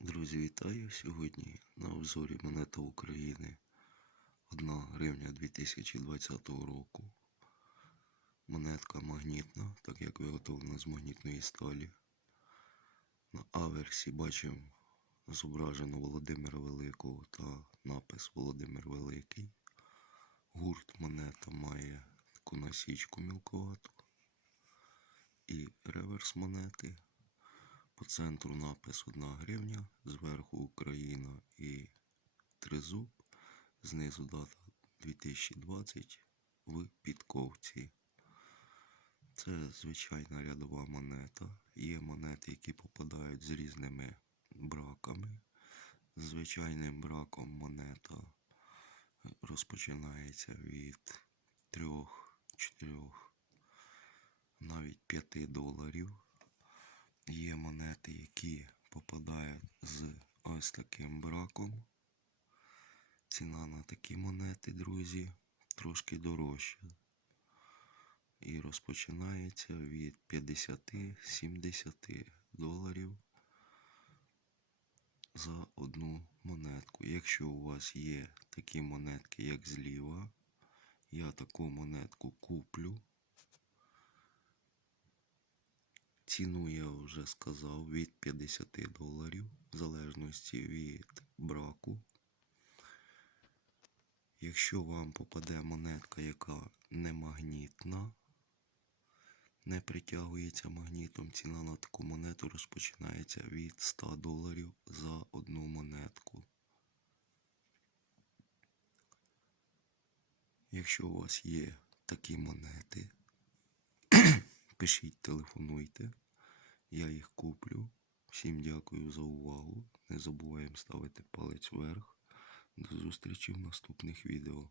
Друзі, вітаю! Сьогодні на обзорі монета України 1 гривня 2020 року. Монетка магнітна, так як виготовлена з магнітної сталі. На аверсі бачимо зображено Володимира Великого та напис Володимир Великий. Гурт монета має таку насічку мілковату і реверс монети. По центру напис 1 гривня, зверху Україна і тризуб, знизу дата 2020 в підковці. Це звичайна рядова монета. Є монети, які попадають з різними браками. Звичайним браком монета розпочинається від 3, 4, навіть 5 доларів. Є монети, які попадають з ось таким браком. Ціна на такі монети, друзі, трошки дорожча. І розпочинається від 50-70 доларів за одну монетку. Якщо у вас є такі монетки, як зліва, я таку монетку куплю. Ціну я вже сказав від 50 доларів, в залежності від браку. Якщо вам попаде монетка, яка не магнітна, не притягується магнітом, ціна на таку монету розпочинається від 100 доларів за одну монетку. Якщо у вас є такі монети, пишіть, телефонуйте. Я їх куплю. Всім дякую за увагу. Не забуваємо ставити палець вверх. До зустрічі в наступних відео.